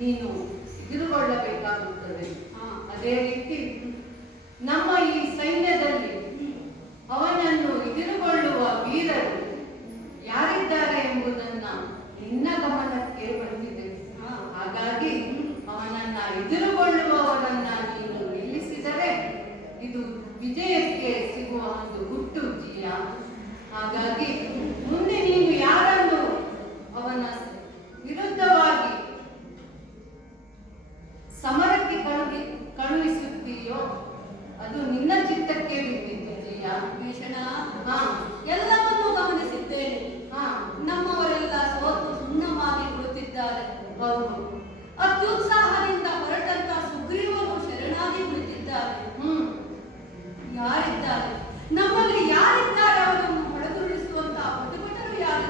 ನೀನು ಎದುರುಗೊಳ್ಳಬೇಕಾಗುತ್ತದೆ. ಅದೇ ರೀತಿ ನಮ್ಮ ಈ ಸೈನ್ಯದಲ್ಲಿ ಅವನನ್ನು ಎದುರುಗೊಳ್ಳುವ ವೀರರು ಯಾರಿದ್ದಾರೆ ಎಂಬುದನ್ನ ನಿನ್ನ ಗಮನಕ್ಕೆ ಬಂದಿದೆ. ಹಾಗಾಗಿ ಅವನನ್ನ ಎದುರುಗೊಳ್ಳುವವರನ್ನ ನೀನು ನಿಲ್ಲಿಸಿದರೆ ಇದು ವಿಜಯಕ್ಕೆ ಸಿಗುವ ಒಂದು ಗುಟ್ಟು ಜೀಯ. ಹಾಗಾಗಿ ಮುಂದೆ ನೀನು ಯಾರನ್ನು ಅವನ ವಿರುದ್ಧವಾಗಿ ಸಮರಕ್ಕೆ ಕಳುಹಿಸುತ್ತೀಯೋ ಅದು ನಿನ್ನ ಚಿತ್ತಕ್ಕೆ ಬಿಟ್ಟಿದೆ ಜಯ. ಭೀಷಣ, ಎಲ್ಲವನ್ನೂ ಗಮನಿಸಿದ್ದೇನೆ. ನಮ್ಮವರೆಲ್ಲ ಸೋತು ಸುಣ್ಣವಾಗಿ ಕುಳಿತಿದ್ದಾರೆ. ಹೌದು, ಅತ್ಯುತ್ಸಾಹದಿಂದ ಹೊರಟಂತ ಸುಗ್ರೀವನು ಶರಣಾಗಿ ಕುಳಿತಿದ್ದಾರೆ. ಯಾರಿದ್ದಾರೆ ನಮ್ಮಲ್ಲಿ? ಯಾರಿದ್ದಾರೆ ಅವರನ್ನು ಹೊಡೆದುರುಳಿಸುವಂತ ಪ್ರತಿಭಟರು ಯಾರು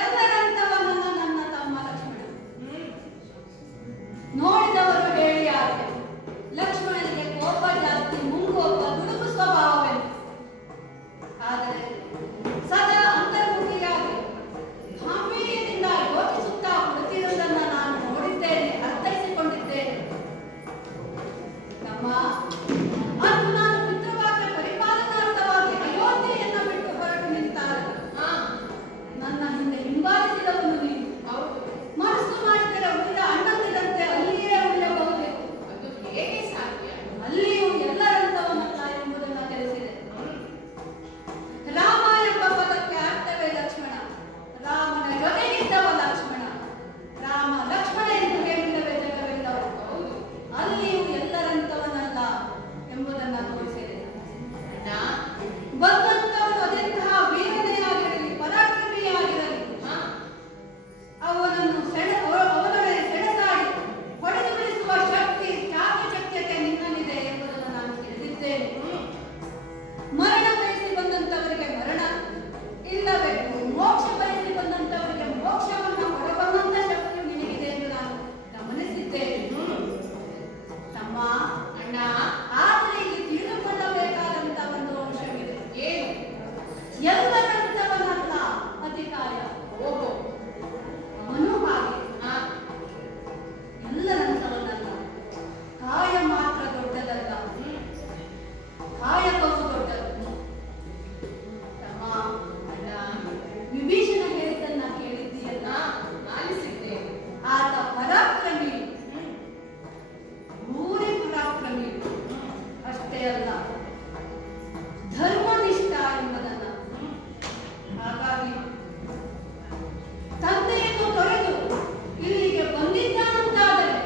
ಎಲ್ಲರಂತವನಲ್ಲ ನನ್ನ ತಮ್ಮ ಲಕ್ಷ್ಮಣ. ನೋಡಿದವರು ಹೇಳಿ ಆಕೆ ಲಕ್ಷ್ಮಣನಿಗೆ ಕೋಪ ಜಾಸ್ತಿ, ಮುಂಗೋಪ, ದುಡುಕು ಸ್ವಭಾವವೆಂದು. ಆದರೆ ಸದಾ ಅಂತರ್ಮುಖಿಯಾಗಿ ಗಾಂಭೀರ್ಯದಿಂದ ಯೋಚಿಸುತ್ತಾ ಕುಳಿತಿರುವುದನ್ನು ನಾನು ನೋಡಿದ್ದೇನೆ, ಅರ್ಥೈಸಿಕೊಂಡಿದ್ದೇನೆ. ತಮ್ಮ, ಅಂದು ನಾನು ಪಿತೃವಾಕ್ಯ ಪರಿಪಾಲನಾರ್ಥವಾಗಿ ಅಯೋಧ್ಯೆಯನ್ನು ಬಿಟ್ಟು ಹೊರಟು ನಿಂತಾಗ ನನ್ನ ಹಿಂದೆ ಹಿಂಬಾಲಿಸಿದವನು ನೀನು. ಮನಸ್ಸು ಮಾಡಿದರೆ ಉಳಿದ ಅಣ್ಣಂದಿರಂತೆ ಅಲ್ಲಿಯೇ ಉಳಿಯಬಹುದೇ? ಅದು ಹೇಗೆ ಸಾಧ್ಯ? ಅಲ್ಲಿಯೂ ಎಲ್ಲರಂತವನಲ್ಲ ಎಂಬುದನ್ನು ತಿಳಿಸಿದೆ. ರಾಮ ಎಂಬ ಪದಕ್ಕೆ ಅರ್ಥವೇ ಲಕ್ಷ್ಮಣ. ರಾಮನ ಜೊತೆಗಿದ್ದವ ಲಕ್ಷ್ಮಣ. ರಾಮ ಲಕ್ಷ್ಮಣ ಎಂದು ಹೇಳಿದವೇ ಜಗವೆಲ್ಲವೂ. ಅಲ್ಲಿಯೂ ಎಲ್ಲರಂತವನಲ್ಲ ಎಂಬುದನ್ನು ತೋರಿಸಿದೆ. ಬಂದಂತವನು ಅದೆಂತಹ ವೀರನೇ ಆಗಿರಲಿ, ಪರಾಕ್ರಮಿಯಾಗಿರಲಿ, ಅವನೊಡನೆ ಸೆಣಸಾಡಿ ಹೊಡೆದು ಬಿಡಿಸುವ ಶಕ್ತಿ, ಚಾಕಚಕ್ಯತೆ ನಿನ್ನಲ್ಲಿದೆ ಎಂಬುದನ್ನು ನಾನು ತಿಳಿದಿದ್ದೇನೆ. ಮರಣ ಬಯಸಿ ಬಂದಂತವರಿಗೆ ಮರಣ, ಇಲ್ಲವೇ ಮೋಕ್ಷ ಬಯಸಿ ಬಂದಂತವರಿಗೆ ಮೋಕ್ಷವನ್ನು ಹೊರಬಂದಂತ ಶಕ್ತಿಯು ನಿನಗಿದೆ ಎಂದು ನಾನು ಗಮನಿಸಿದ್ದೇನೆ. ತಮ್ಮ, ಅಣ್ಣ, ಆದರೆ ಇಲ್ಲಿ ತಿಳಿದುಕೊಳ್ಳಬೇಕಾದಂತ ಒಂದು ಅಂಶವಿದೆ. ಏನು? ಎಲ್ಲರಂತವನಲ್ಲ ಅತಿಕಾಯ. ಓಹೋ, ಅವನು ಹಾಗೆ ಹಾ, ಎಲ್ಲರಂತವನಲ್ಲ. ಕಾಯ ಮಾತ್ರ ದೊಡ್ಡದಲ್ಲ, ಕಾಯಕವು ದೊಡ್ಡದು. ತಮ್ಮ, ಅಣ್ಣ, ವಿಭೀಷಣ ಹೇಳಿದ್ದನ್ನ ಕೇಳಿದ್ದೀಯಲ್ಲ? ಆಲಿಸಿದ್ದೆ. ಆತ ಪರಾಕ್ರಮಿ, ಭೂರಿ ಪರಾಕ್ರಮಿ. ಅಷ್ಟೇ ಅಲ್ಲ, ಧರ್ಮನಿಷ್ಠ ಎಂಬುದನ್ನ. ಹಾಗಾಗಿ ತಂದೆಯನ್ನು ತೊರೆದು ಇಲ್ಲಿಗೆ ಬಂದಿದ್ದಾನಂತಾದರೆ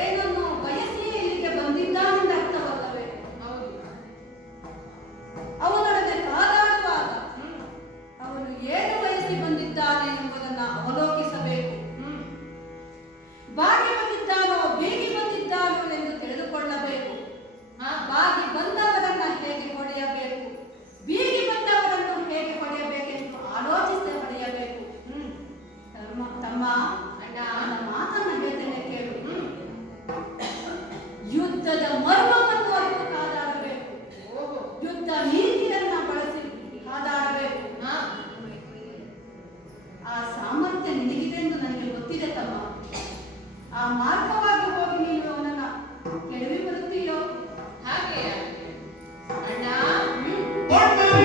ಏನನ್ನು ಬಯಸಿಯೇ ಇಲ್ಲಿಗೆ ಬಂದಿದ್ದಾನೆಂದ ಅರ್ಥವಲ್ಲವೇ? ಹೌದು. ಅವನೊಡನೆ ಕಾದಾಡುವಾಗ ಅವನು ಏನು ಬಯಸಿ ಬಂದಿದ್ದಾನೆ ಎಂಬುದನ್ನು ಅವಲೋಕಿಸಬೇಕು. ಬಾಗಿ ಬಂದಿದ್ದಾನೋ ಬೇಗಿ ಬಂದಿದ್ದಾನೋ ಎಂದು ತಿಳಿದುಕೊಳ್ಳಬೇಕು. ಬಾಗಿ ಬಂದವರನ್ನ ಹೇಗೆ ಹೊಡೆಯಬೇಕು, ಬೀಗಿ ಬಂದವರನ್ನು ಹೇಗೆ ಹೊಡೆಯಬೇಕೆಂದು ಆಲೋಚಿಸಿ ಹೊಡೆಯಬೇಕು. ತಮ್ಮ, ಅಣ್ಣ, ನನ್ನ ಮಾತನ್ನ ಹೇಳ್ತೇನೆ ಕೇಳು. ಯುದ್ಧದ ಮರ್ಮವನ್ನು ಅರಿತು ಕಾದಾಡಬೇಕು. ಓಹೋ, ಯುದ್ಧ ನೀತಿಯನ್ನ ಬಳಸಿ ಕಾದಾಡಬೇಕು. ಆ ಸಾಮರ್ಥ್ಯ ನಿನಗಿದೆ ಎಂದು ನನಗೆ ಗೊತ್ತಿದೆ ತಮ್ಮ. ಆ ಮಾರ್ಗವಾಗಿ ಹೋಗಿ ನೀನು ಅವನನ್ನ ಕೆಡವಿ ಬರುತ್ತೀಯೋ? ಹಾಗೆ ಅಣ್ಣ. ¡Vamos!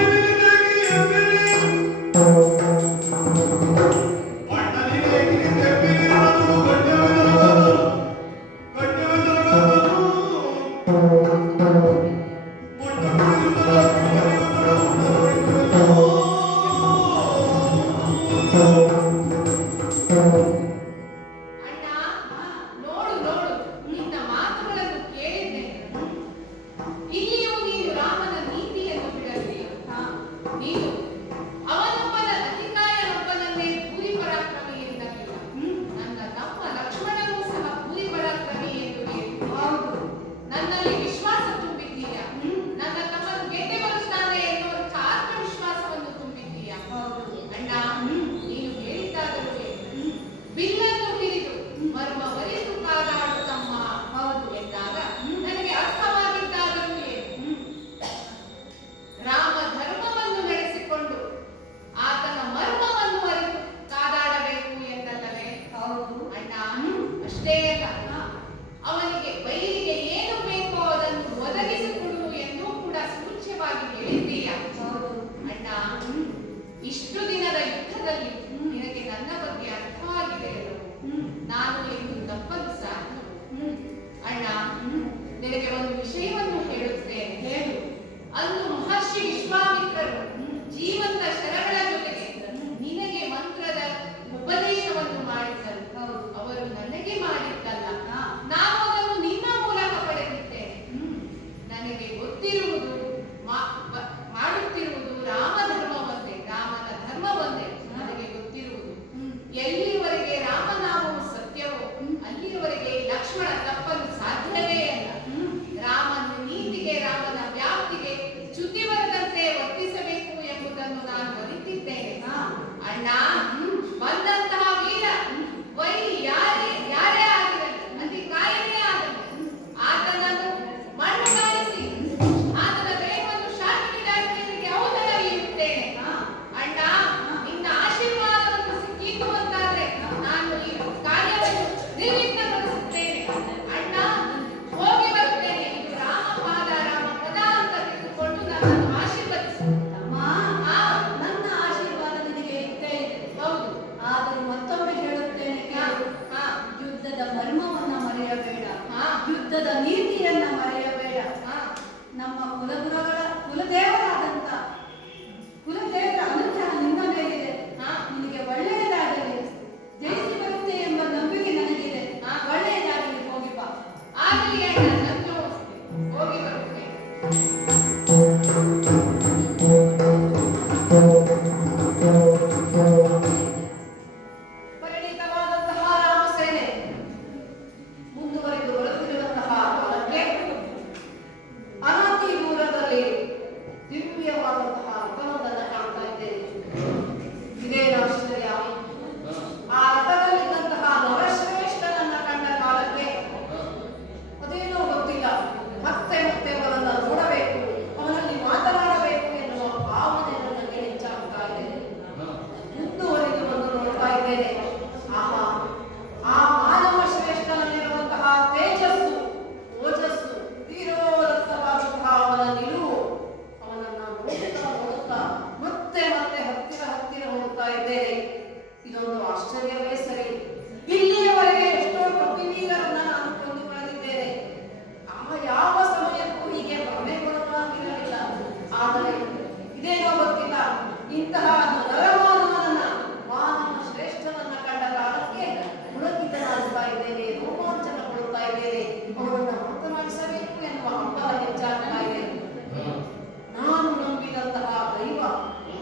ನಿನಗೆ ಒಂದು ವಿಷಯವನ್ನು ಹೇಳುತ್ತೇನೆ. ಹೇಳು. ಅಂದು ಮಹರ್ಷಿ ವಿಶ್ವಾಮಿತ್ರರು ಜೀವಂತ ಶರಗಳ ಜೊತೆಗೆ ನಿನಗೆ ಮಂತ್ರದ ಉಪದೇಶವನ್ನು ಮಾಡಿದ್ದರು. ಅವರು ನನಗೆ ಮಾಡಿದ್ದಲ್ಲ, ನಾನು ಅದನ್ನು ನಿನ್ನ ಮೂಲಕ ಪಡೆದಿದ್ದೇನೆ. ನನಗೆ ಗೊತ್ತಿರುವುದು ಮಾಡುತ್ತಿರುವುದು ರಾಮಧರ್ಮ ಒಂದೇ, ರಾಮನ ಧರ್ಮ ಒಂದೇ ನನಗೆ ಗೊತ್ತಿರುವುದು. ಎಲ್ಲಿಯವರೆಗೆ ರಾಮನಾಮವು ಸತ್ಯವೋ ಅಲ್ಲಿಯವರೆಗೆ ಲಕ್ಷ್ಮಣ ತಪ್ಪಲು ಸಾಧ್ಯವೇ ಅಲ್ಲ. ರಾಮನ ನೀತಿಗೆ, ರಾಮನ ವ್ಯಾಪ್ತಿಗೆ ಚ್ಯುತಿ ಬರದಂತೆ ವರ್ತಿಸಬೇಕು ಎಂಬುದನ್ನು ನಾನು ಅರಿತಿದ್ದೇನೆ. ಅಣ್ಣ, ಬಂದಂತಹ ವೀರ ವೈರಿ ಯಾರೇ ಆಗಿರಲಿ, ಅಧಿಕಾರಿಯೇ ಆಗಲಿ, ಆತನನ್ನು ಮಣ್ಣು ಕಾಣಿಸಿ ಆತನ ದೇಹವನ್ನು ಶಾಂತಿಗೆ ಔತಣವೀರುತ್ತೇನೆ. ಅಣ್ಣ, ನಿನ್ನ ಆಶೀರ್ವಾದವನ್ನು ಸಿಕ್ಕಿಸುವಂತಾದ್ರೆ ನಾನು ಈ ಕಾರ್ಯವನ್ನು ನಿರ್ವಿಘ್ನಗೊಳಿಸುತ್ತೇನೆ. ಅಣ್ಣ, ಹೋಗಿ ಬರುತ್ತೇನೆ. ಇದು ರಾಮಪಾದ ರಾಮಪದ ಅಂತ ತಿಳ್ಕೊಂಡು ನನ್ನನ್ನು ಆಶೀರ್ವದಿಸು. ನನ್ನ ಆಶೀರ್ವಾದ ನಿನಗೆ ಇದ್ದೇ ಇದೆ. ಹೌದು. ಆದರೂ ಮತ್ತೊಮ್ಮೆ ಹೇಳುತ್ತೇನೆ ಕೇಳು. ಯುದ್ಧದ ಮರ್ಮವನ್ನ ಮರೆಯಬೇಡ, ಯುದ್ಧದ ನೀತಿಯನ್ನ ಮರೆಯಬೇಡ. ನಮ್ಮ ಕುಲದೇವರಾದಂತ ಕುಲದೇವರ ಅನುಗ್ರಹ ನಿನ್ನ ಮೇಲಿದೆ. ನಿನಗೆ ಒಳ್ಳೆಯದಾಗಲಿ, ಜಯಿಸಿ ಬರುತ್ತೆ ಎಂಬ ನಂಬಿಕೆ ನನಗಿದೆ. ಒಳ್ಳೆಯದಾಗಲಿ, ಹೋಗಿ ಬಾ. ಆಗಲಿ ಅಣ್ಣ, ನಾನು ಹೋಗಿ ಬರುತ್ತೇನೆ. ಪರಿಣಿತವಾದಂತಹ ರಾಮಸೇನೆ ಮುಂದುವರೆದು ಬರುತ್ತಿರುವಂತಹ ಕಾಲಕ್ಕೆ ಅನತಿ ದೂರದಲ್ಲಿ ದಿವ್ಯವಾದಂತಹ ರಥವೊಂದನ್ನು ಕಾಣ್ತಾ ಇದ್ದೇನೆ. ಇದೇನು ಆಶ್ಚರ್ಯ! ಆ ರಥದಲ್ಲಿದ್ದಂತಹ ನರಶ್ರೇಷ್ಠನನ್ನ ಕಂಡ ಕಾಲಕ್ಕೆ ಅದೇನೋ ಗೊತ್ತಿಲ್ಲ, ಮತ್ತೆ ಮತ್ತೆ ಅವನನ್ನು ನೋಡಬೇಕು, ಅವನಲ್ಲಿ ಮಾತನಾಡಬೇಕು ಎನ್ನುವ ಭಾವನೆ ನನಗೆ ಹೆಚ್ಚಾಗ್ತಾ ಇದೆ. ಮುಂದುವರಿದು ಬಂದು ನೋಡ್ತಾ ಇದ್ದೇನೆ. ಆಹಾ, ಆ ಮಾನವ ಶ್ರೇಷ್ಠನಲ್ಲಿರುವಂತಹ ತೇಜಸ್ಸು, ಓಜಸ್ಸು, ತೀರೋದತ್ತವಾದಂತಹ ಅವನ ನಿಲುವು, ಅವನನ್ನ ನೋಡುತ್ತಾ ಮತ್ತೆ ಮತ್ತೆ ಹತ್ತಿರ ಹೋಗ್ತಾ ಇದ್ದೇನೆ. ಇದೊಂದು ಆಶ್ಚರ್ಯವೇ ಸರಿ. ಇಲ್ಲಿಯವರೆಗೆ ಎಷ್ಟೋ ಕಪಿವೀರರನ್ನ ನಾನು ಕೊಂದು ಕಳೆದಿದ್ದೇನೆ. ಯಾವ ಸಮಯಕ್ಕೂ ಹೀಗೆ ಭ್ರಮೆಗೊಳಗಾಗಿರಲಿಲ್ಲ. ಆದರೆ ಇದೇನೋ ಗೊತ್ತಿಲ್ಲ, ಇಂತಹ ನರಮಾನವನನ್ನ, ಮಾನವ ಶ್ರೇಷ್ಠನನ್ನ ಕಂಡ ಕಾಲಕ್ಕೆ ಪುಳಕಿತನಾಗ್ತಾ ಇದ್ದೇನೆ, ರೋಮಾಂಚನಗೊಳ್ಳುತ್ತಾ ಇದ್ದೇನೆ. ಅವರನ್ನ ಮಾತನಾಡಿಸಬೇಕು ಎನ್ನುವ ಹಂಬಲ ಹೆಚ್ಚಾಗ್ತಾ ಇದೆ. ನಾನು ನಂಬಿದಂತಹ ದೈವ,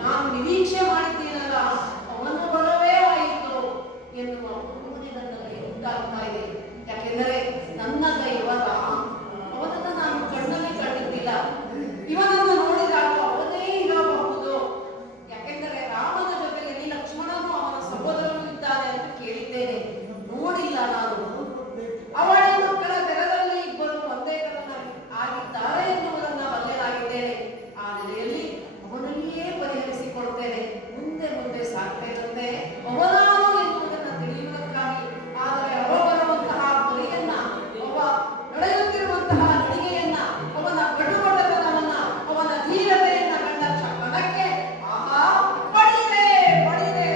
ನಾನು ನಿರೀಕ್ಷೆ ಮಾಡಿದ್ದೀನಲ್ಲ, ಅವನ ಬರವೇ ಆಯಿತು ಎನ್ನುವ ಭಾವನೆ ನನ್ನಲ್ಲಿ ಉಂಟಾಗ್ತಾ ಇದೆ. ಯಾಕೆಂದರೆ ನನ್ನ ದೈವ ರಾಮ, ಅವನನ್ನು ನಾನು ಕಣ್ಣಲ್ಲಿ ಕಂಡಿದ್ದಿಲ್ಲ. ಇವನನ್ನು ನೋಡಿದಾಗ ಅವನೇ ಇರಬಹುದು. ಯಾಕೆಂದರೆ ರಾಮನ ಜೊತೆಯಲ್ಲಿ ಲಕ್ಷ್ಮಣನು ಅವನ ಸಹೋದರನು ಇದ್ದಾನೆ ಅಂತ ಕೇಳಿದ್ದೇನೆ, ನೋಡಿಲ್ಲ ನಾನು. ಅವಳ ಮಕ್ಕಳ ತೆರದಲ್ಲಿ ಇಬ್ಬರು ಒಂದೇ ತರನಾಗಿ ಆಗಿದ್ದಾರೆ ಎನ್ನುವುದನ್ನು ಬಲ್ಲೆನಾಗಿದ್ದೇನೆ. ಆ ನೆಲೆಯಲ್ಲಿ ಅವನಲ್ಲಿಯೇ ಪರಿಹರಿಸಿಕೊಳ್ತೇನೆ. ಮುಂದೆ ಮುಂದೆ ಸಾಕ್ತೇನಂತೆ ಅವನಾನು ಎನ್ನುವುದನ್ನು ತಿಳಿಯುವುದಕ್ಕಾಗಿ. ಆದರೆ ಅವ ಬರುವಂತಹ ಗುರಿಯನ್ನ, ಅವ ನಡೆಯುತ್ತಿರುವಂತಹ ನಡಿಗೆಯನ್ನ, ಅವನ ಕಟುಕಟತನವನ್ನ, ಅವನ ಧೀರತೆಯನ್ನ ಕಂಡ ಕ್ಷಣಕ್ಕೆ ಆಹಾ, ಪಡಿರೆ ಪಡಿರೆ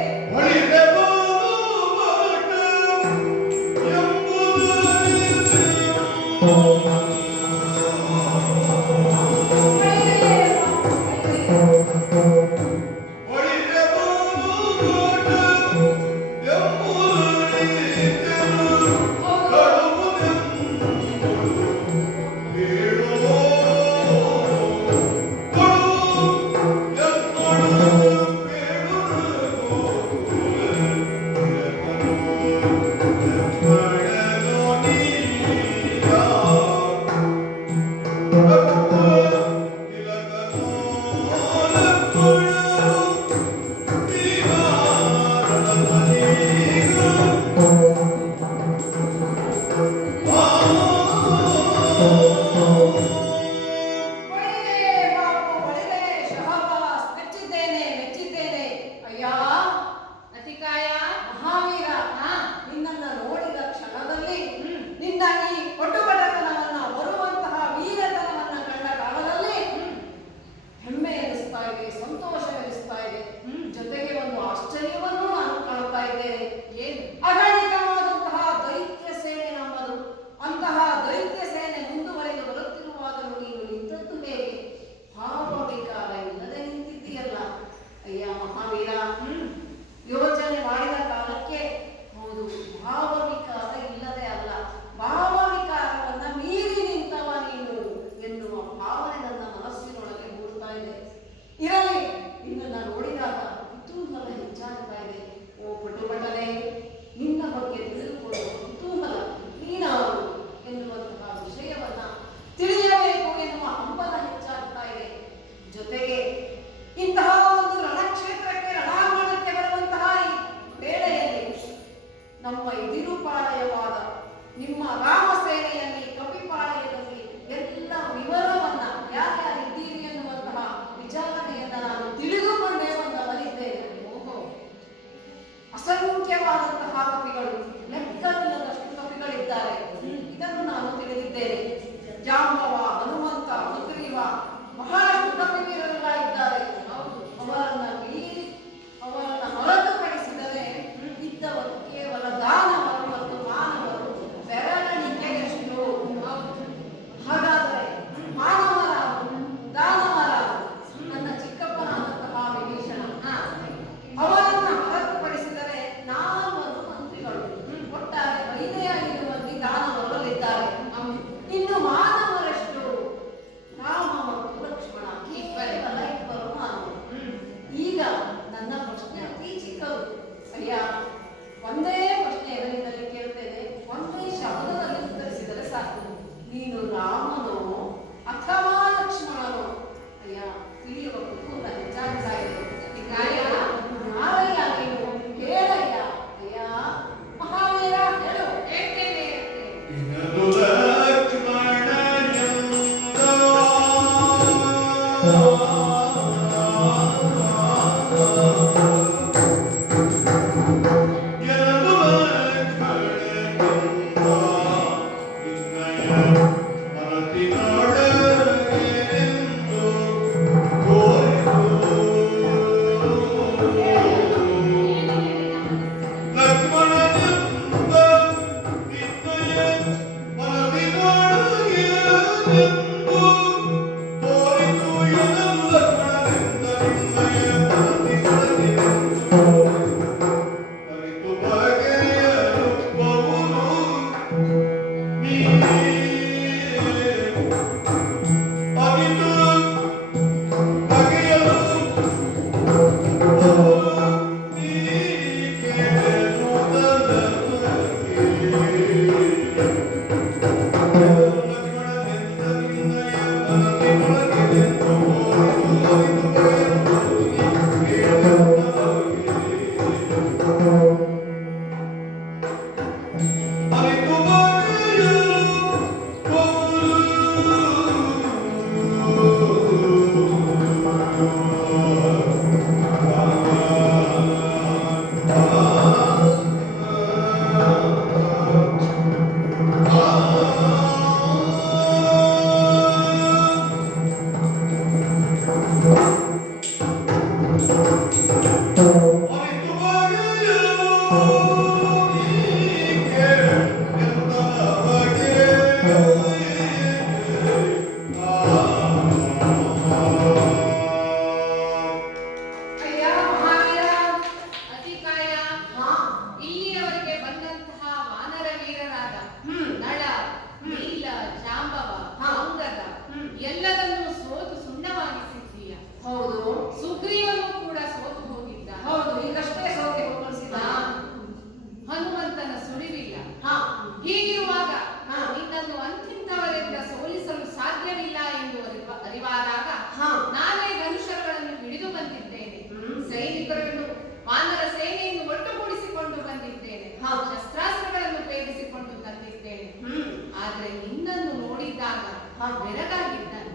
ಬೆರಗಾಗಿದ್ದಾನೆ.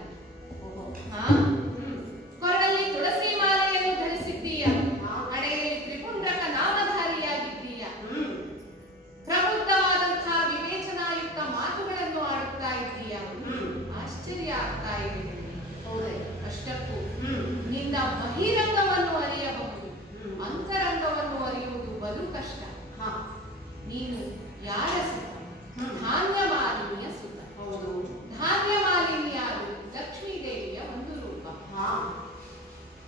ಓಹೋ. ಹಾ ಕೊರಳಲ್ಲಿ ತುಳಸಿ ಮಾಲೆಯನ್ನು ಧರಿಸಿದ್ದೀಯ, ಹಣೆಯಲ್ಲಿ ತ್ರಿಪುಂಡ್ರಕ ನಾಮಧಾರಿಯಾಗಿದ್ದೀಯ. ಪ್ರಬುದ್ಧವಾದಂತಹ ವಿವೇಚನಾಯುಕ್ತ ಮಾತುಗಳನ್ನು ಆಡುತ್ತಾ ಇದ್ದೀಯ. ಆಶ್ಚರ್ಯ ಆಗ್ತಾ ಇದೆ. ಹೌದೇ? ಅಷ್ಟಕ್ಕೂ ನಿನ್ನ ಬಹಿರಂಗವನ್ನು ಅರಿಯಬಹುದು, ಅಂತರಂಗವನ್ನು ಅರಿಯುವುದು ಬಲು ಕಷ್ಟ. ನೀನು ಯಾರ ಸುತ? ಧಾನ್ಯ ಮಾಲಿನ್ಯ ಸುತ. ಹೌದು. ಧಾನ್ಯ ಮಾಲಿನ್ಯ ಅದು ಲಕ್ಷ್ಮೀ ದೇವಿಯ ಒಂದು ರೂಪ.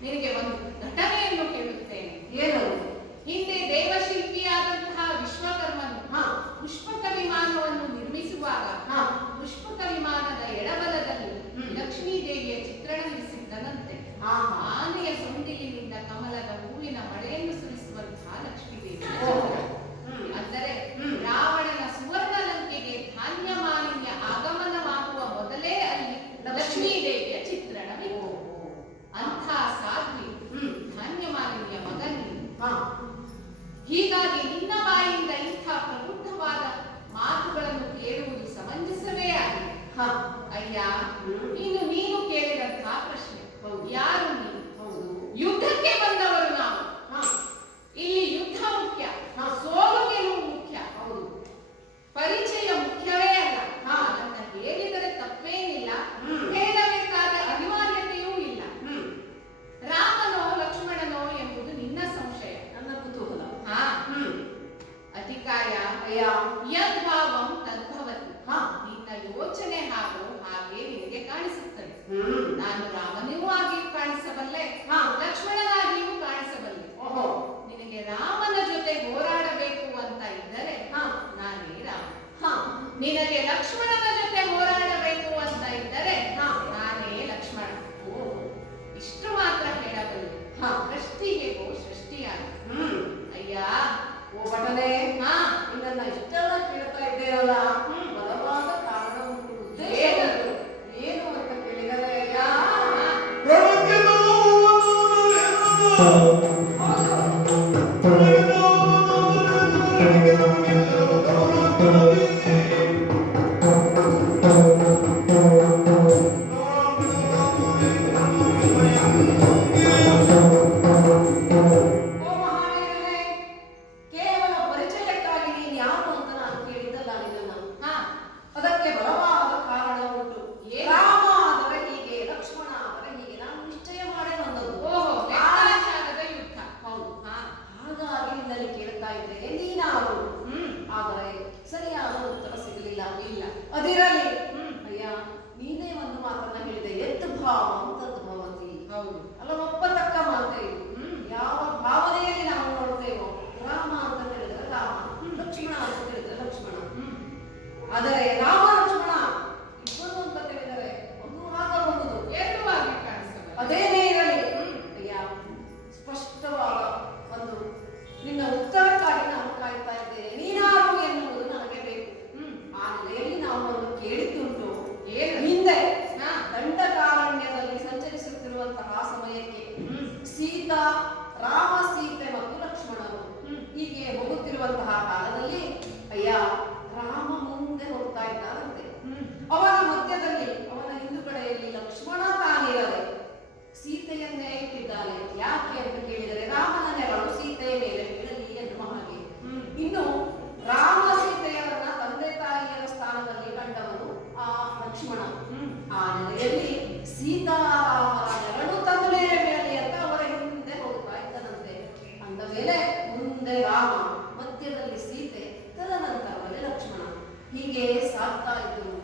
ನಿನಗೆ ಒಂದು ಘಟನೆಯನ್ನು ಹೇಳುತ್ತೇನೆ. ಏನು? ಹಿಂದೆ ದೇವಶಿಲ್ಪಿಯಾದಂತಹ ವಿಶ್ವಕರ್ಮನು ಪುಷ್ಪಕ ವಿಮಾನವನ್ನು ನಿರ್ಮಿಸುವಾಗ ಪುಷ್ಪಕ ವಿಮಾನದ ಎಡಬಲದಲ್ಲಿ ಲಕ್ಷ್ಮೀ ದೇವಿಯ ಚಿತ್ರಣವಿರಿಸಿದ್ದನಂತೆ. ಆನೆಯ ಸೊಂಡಿಲಿನಿಂದ ಕಮಲದ ಹೂವಿನ ಮಳೆಯನ್ನು ಸುರಿಸುವಂತಹ ಲಕ್ಷ್ಮೀ ದೇವಿಯ ಚಿತ್ರ. ಅಂದರೆ ರಾವಣನ ಸುವರ್ಣ ಲಂಕೆಗೆ ಧಾನ್ಯ ಮಾಲಿನ್ಯ ಆಗಮನವಾಗುವ ಮೊದಲೇ ಅಲ್ಲಿ ಲಕ್ಷ್ಮೀ ದೇವಿಯ ಚಿತ್ರಣವಿತ್ತು. ಅಂಥ ಸಾಧ್ವಿ ಧಾನ್ಯ ಮಾಲಿನ್ಯ ಮಗನಿ. ಹೀಗಾಗಿ ನಿನ್ನ ಬಾಯಿಂದ ಇಂಥ ಪ್ರಬುದ್ಧವಾದ ಮಾತುಗಳನ್ನು ಕೇಳುವುದು ಸಮಂಜಸವೇ ಆಗಿದೆ. ಅಯ್ಯ, ಇನ್ನು ನೀನು ಕೇಳಿದಂತಹ ಪ್ರಶ್ನೆ, ಯಾರು ನೀನು? ಯುದ್ಧಕ್ಕೆ ಬಂದವರು ನಾವು. ಇಲ್ಲಿ ಯುದ್ಧ ಮುಖ್ಯ, ಸೋಲು ಗೆಲುವು ಮುಖ್ಯ. ಹೌದು, ಪರಿಚಯ ಮುಖ್ಯವೇ ಅಲ್ಲ. ಅಂತ ಹೇಳಿದರೆ ತಪ್ಪೇನಿಲ್ಲ, ಹೇಳಬೇಕಾದ ಅನಿವಾರ್ಯತೆಯೂ ಇಲ್ಲ. ರಾಮನೋ ಲಕ್ಷ್ಮಣನೋ ಎಂಬುದು ನಿನ್ನ ಸಂಶಯ, ನನ್ನ ಕುತೂಹಲ. ಅತಿಕಾಯ ಯದ್ಭಾವಂ ತದ್ಭವತಿ. ನಿನ್ನ ಯೋಚನೆ ಹಾಗೆ ನಿನಗೆ ಕಾಣಿಸುತ್ತದೆ. ನಾನು ರಾಮನಿಗೂ ಆಗಿಯೂ ಕಾಣಿಸಬಲ್ಲೆ, ಲಕ್ಷ್ಮಣನಾಗಿಯೂ ಕಾಣಿಸಬಲ್ಲೆ. ನಿನಗೆ ರಾಮನ ಜೊತೆ ಹೋರಾಡಬೇಕು ಅಂತ ಇದ್ದರೆ ನಾನೇ ರಾಮ. ನಿನಗೆ ಲಕ್ಷ್ಮಣನ ಜೊತೆ ಹೋರಾಡಬೇಕು ಅಂತ ಇದ್ದರೆ ನಾನೇ ಲಕ್ಷ್ಮಣ. ಇಷ್ಟು ಮಾತ್ರ ಹೇಳಬಲ್ಲೆ. ಸೃಷ್ಟಿಗೆಗೋ ಸೃಷ್ಟಿಯಾಗಿ. ಅಯ್ಯ ಓ ಭಟನೆ, ನಿನ್ನ ಇಷ್ಟೆಲ್ಲ ಕೇಳ್ತಾ ಇದ್ದೇನಲ್ಲ, ಬಲವಾದ ಕಾರಣ ಉಂಟು. ಏನು ಅಂತ ಕೇಳಿದರೆ ಕೇವಲ ಪರಿಚಯಕ್ಕಾಗಿ ನೀನು ಯಾರು ಅಂತ ನಾನು ಕೇಳಿದ್ದಲ್ಲ ನಿನ್ನನ್ನು. ಅದಕ್ಕೆ ಬಲವಾದ ಕಾರಣ ಉಂಟು. ರಾಮ ಆದರೆ ಹೀಗೆ, ಲಕ್ಷ್ಮಣ ಆದರೆ ಹೀಗೆ, ನಾನು ನಿಶ್ಚಯ ಮಾಡೇ ಬಂದದ್ದು. ಯುದ್ಧ. ಹೌದು. ಹಾಗಾಗಿ ನಿನ್ನಲ್ಲಿ ಕೇಳ್ತಾ ಇದ್ದೇನೆ, ನೀನಾರು. ಆದರೆ ಸರಿಯಾದ ಉತ್ತರ ಸಿಗಲಿಲ್ಲ. ಇಲ್ಲ, ಅದಿರಲಿ. ಅಯ್ಯ, ನೀನೇ ಒಂದು ಮಾತನ್ನ ಹೇಳಿದೆ, ಎತ್ತು ಭಾವ ತದ್ಭವತಿ. ಹೌದು, ಅಲ್ಲ, ಒಪ್ಪತಕ್ಕ ಮಾತೇ ಇದು. ಯಾವ ಭಾವನೆಯಲ್ಲಿ ನಾವು ನೋಡ್ತೇವೋ, ರಾಮ ಅಂತ ಹೇಳಿದ್ರೆ ರಾಮ, ಲಕ್ಷ್ಮಣ ಅಂತ ಹೇಳಿದ್ರೆ ಲಕ್ಷ್ಮಣ. ಆದರೆ ರಾಮ ಲಕ್ಷ್ಮಣ ಇಬ್ಬರು ಅಂತ ಹೇಳಿದರೆ ಒಂದು ಆಗಬಹುದು, ಎರಡು ಆಗಿ ಕಾಣಿಸ್ತದೆ. ಅದೇನೇ ಇರಲಿ. ಅಯ್ಯ, ಸ್ಪಷ್ಟವಾದ ಒಂದು ನಿನ್ನ ಉತ್ತರಕ್ಕಾಗಿ ನಾನು ಕಾಯ್ತಾ ಇದ್ದೇನೆ. ನೀನಾರು ಎನ್ನುವುದು ನನಗೆ ಬೇಕು. ಆ ನೆಲೆಯಲ್ಲಿ ನಾವು ಒಂದು ಕೇಳಿದ್ದುಂಟು. ಹಿಂದೆ ದಂಡಕಾರಣ್ಯದಲ್ಲಿ ಸಂಚರಿಸುತ್ತಿರುವಂತಹ ಸಮಯಕ್ಕೆ ಸೀತಾ, ರಾಮ, ಸೀತೆ ಮತ್ತು ಲಕ್ಷ್ಮಣರು ಹೀಗೆ ಹೋಗುತ್ತಿರುವಂತಹ ಕಾಲದಲ್ಲಿ ಅಯ್ಯ, ರಾಮ ಮುಂದೆ ಹೋಗ್ತಾ ಇದ್ದಾರಂತೆ. ಅವನ ಮಧ್ಯದಲ್ಲಿ, ಅವನ ಹಿಂದುಗಡೆಯಲ್ಲಿ ಲಕ್ಷ್ಮಣ ತಾನಿರದೆ ಸೀತೆಯನ್ನೇ ಇಟ್ಟಿದ್ದಾನೆ. ಯಾಕೆ ಅಂತ ಕೇಳಿದರೆ, ರಾಮನ ನೆರಳು ಸೀತೆಯ ಮೇಲೆ ಬೀಳಲಿ ಎನ್ನುವ ಹಾಗೆ. ಇನ್ನು ರಾಮ ಸೀತೆಯರನ್ನ ತಂದೆ ತಾಯಿಯರ ಸ್ಥಾನದಲ್ಲಿ ಕಂಡವನು ಆ ಲಕ್ಷ್ಮಣ. ಆ ನೆಲೆಯಲ್ಲಿ ಸೀತಾರಾಮರ ನೆರಳು ತನ್ನ ಮೇಲೆ ಬೀಳಲಿ ಅಂತ ಅವರ ಹಿಂದೆ ಹೋಗ್ತಾ ಇದ್ದನಂತೆ. ಅಂದ ಮೇಲೆ ಮುಂದೆ ರಾಮ, ಮಧ್ಯದಲ್ಲಿ ಸೀತೆ, ತದನಂತರದಲ್ಲಿ ಲಕ್ಷ್ಮಣ, ಹೀಗೆ ಸಾಗ್ತಾ ಇದ್ದರು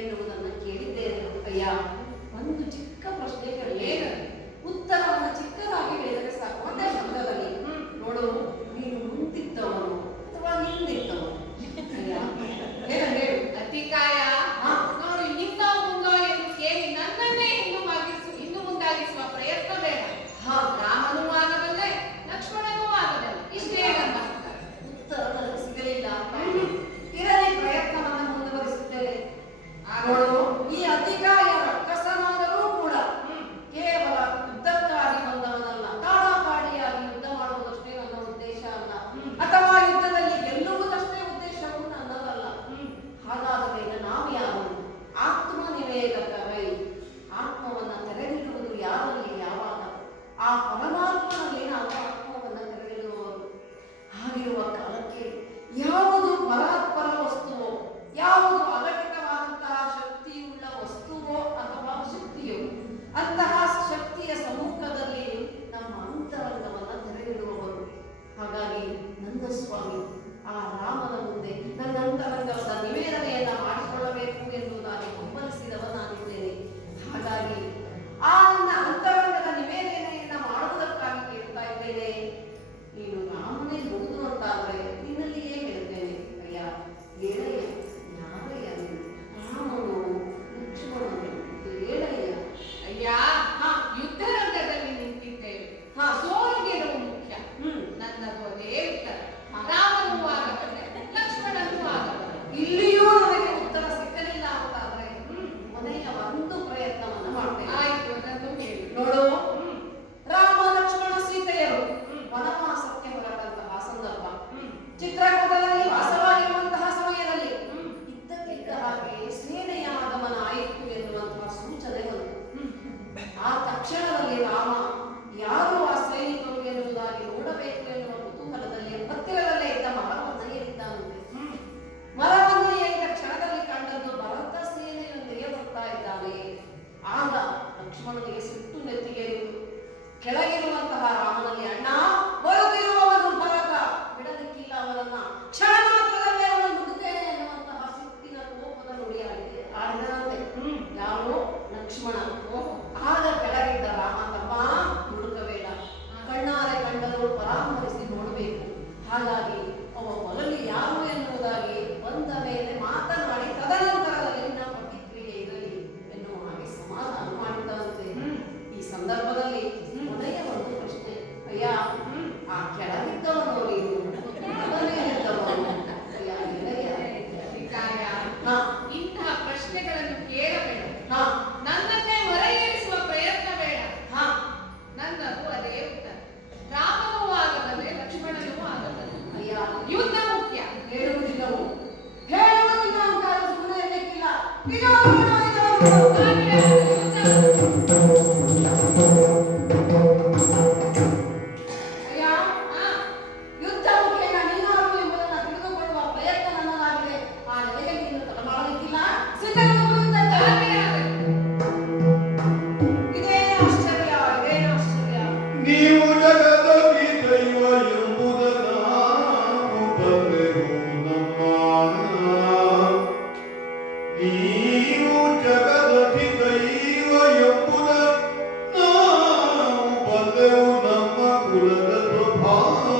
ಎನ್ನುವುದನ್ನು ಕೇಳಿದ್ದೇನೆ. ಅಯ್ಯ, ಒಂದು ಚಿಕ್ಕ ಪ್ರಶ್ನೆ ಕೇಳಿ, ಉತ್ತರವನ್ನು ಚಿಕ್ಕದಾಗಿ ಹೇಳಿದರೆ ಸಾಕು, ಒಂದೇ ಶಬ್ದದಲ್ಲಿ. ನೋಡು, ನೀನು ಮುಂದಿದ್ದವನು ಅಥವಾ ಹಿಂದಿದ್ದವನು? ಹೇಳು. ಅತಿಕಾಯ, ನೋಡು, ಹಿಂದೋ ಮುಂದೋ ಎಂದು ಕೇಳಿ ನನ್ನನ್ನೇ ಇನ್ನು ಮುಂದಾಗಿಸುವ ಪ್ರಯತ್ನ ಬೇಡ. ರಾಮನೂ ಆಗಬಲ್ಲೆ, ಲಕ್ಷ್ಮಣನೂ ಆಗಬಲ್ಲೆ, ಇಷ್ಟೇ ನನ್ನ ಉತ್ತರ ನನಗೆ ಸಿಗಲಿಲ್ಲ. ಇರಲಿ, ಪ್ರಯತ್ನವನ್ನು ಮುಂದುವರಿಸುತ್ತೇನೆ. ನೋಡು, ಈ ಅತಿಕಾಯ ರಕ್ಕಸನಾದರೂ ಕೂಡ ಕೇವಲ ಯುದ್ಧಕ್ಕಾಗಿ ಬಂದವನಲ್ಲ, ಕಾಡಾಕಾಡಿಯಾಗಿ ಯುದ್ಧ ಮಾಡುವುದಷ್ಟೇ ನನ್ನ ಉದ್ದೇಶ ಅಲ್ಲ, ಅಥವಾ ಯುದ್ಧದಲ್ಲಿ ಗೆಲ್ಲುವುದಷ್ಟೇ ಉದ್ದೇಶವೂ ನನ್ನದಲ್ಲ. ಹಾಗಾದ ಮೇಲೆ ನಾವು ಯಾರು? ಆತ್ಮನಿವೇದಕ ಕೆಳಗಿರುವಂತಹ ರಾಮನಲ್ಲಿ ಅಣ್ಣ ಬರುತ್ತಿರುವವನು ಭರತ ಬಿಡಲಿಕ್ಕಿಲ್ಲ ಅವನನ್ನ ಕ್ಷಣ ಮಾತ್ರದಲ್ಲೇ ಅವನು ನುಡಿತೇನೆ ಎನ್ನುವಂತಹ ಸಿಟ್ಟಿನ ಕೋಪದ ನುಡಿಯಾಗಿದೆ ಆಡಿದರಂತೆ ಯಾರು ಲಕ್ಷ್ಮಣ. ಆಗ ಕೆಳಗಿದ್ದ ರಾಮ ತಮ್ಮ ಹುಡುಕಬೇಡ, ಕಣ್ಣಾರೆ ಕಂಡರು ಪರಾಮರಿಸಿ ನೋಡಬೇಕು. ಹಾಗಾಗಿ ಅವ ಮೊದಲು ಯಾರು ಎನ್ನುವುದಾಗಿ ಬಂದ ಮೇಲೆ ಮಾತನಾಡಿ ತದನಂತರದಲ್ಲಿ ನಿನ್ನ ಪ್ರತಿಕ್ರಿಯೆ ಇರಲಿ ಎನ್ನುವ ಹಾಗೆ ಸಮಾಧಾನ ಮಾಡಿದಂತೆ. ಈ ಸಂದರ್ಭದಲ್ಲಿ ಕೊನೆಯ ಒಂದು ಪ್ರಶ್ನೆ, ಅಯ್ಯ ಆ ಕೆಳಗಿದ್ದವನು ನೀನು ಮೊದಲೇ ಇದ್ದವನು ಅಯ್ಯ ಅಭಿಪ್ರಾಯ ಹಾ ಇಂತಹ ಪ್ರಶ್ನೆಗಳನ್ನು ಕೇಳಬೇಡ. ಹಾ ನನ್ನನ್ನೇ ಹೊರೆಯೇರಿಸುವ ಪ್ರಯತ್ನ ಬೇಡ. ಹಾ ನನ್ನದು ಅದೇ ಉತ್ತರ. ರಾಮನೂ ಆಗಬಲ್ಲೆ, ಲಕ್ಷ್ಮಣನೂ ಆಗಬಲ್ಲೆ. ಅಯ್ಯ ಯುದ್ಧ ಮುಖ್ಯ. ಹೇಳುವುದಿಲ್ಲವು ಹೇಳುವುದಿಲ್ಲ ಅಂತ ಸುಮ್ಮನೆ ಇರಲಿಕ್ಕಿಲ್ಲ. ಇದು ಅಯ್ಯ ಯುದ್ಧ ಮುಖೇನ ನೀನಾರು ಎಂಬುದನ್ನು ತಿಳಿದುಕೊಳ್ಳುವ ಪ್ರಯತ್ನ ನನ್ನದಾಗಿದೆ. ಆ ನೆಲೆಗೆ ನೀನು ತಡ ಮಾಡಲಿಕ್ಕಿಲ್ಲ. ಇದೇನು ಆಶ್ಚರ್ಯ, ಇದೇನು ಆಶ್ಚರ್ಯ. ನೀವು ಜಗದೊಳಗೆ ದೈವ ಎಂಬುದನ್ನ ಬಲ್ಲೆವು ನಮ್ಮ. ನೀವು ಜಗದೊಳಗೆ ದೈವ ಎಂಬುದನ್ನ ಬಲ್ಲೆವು ನಮ್ಮ ಕುಲದ ಸ್ವಭಾವ.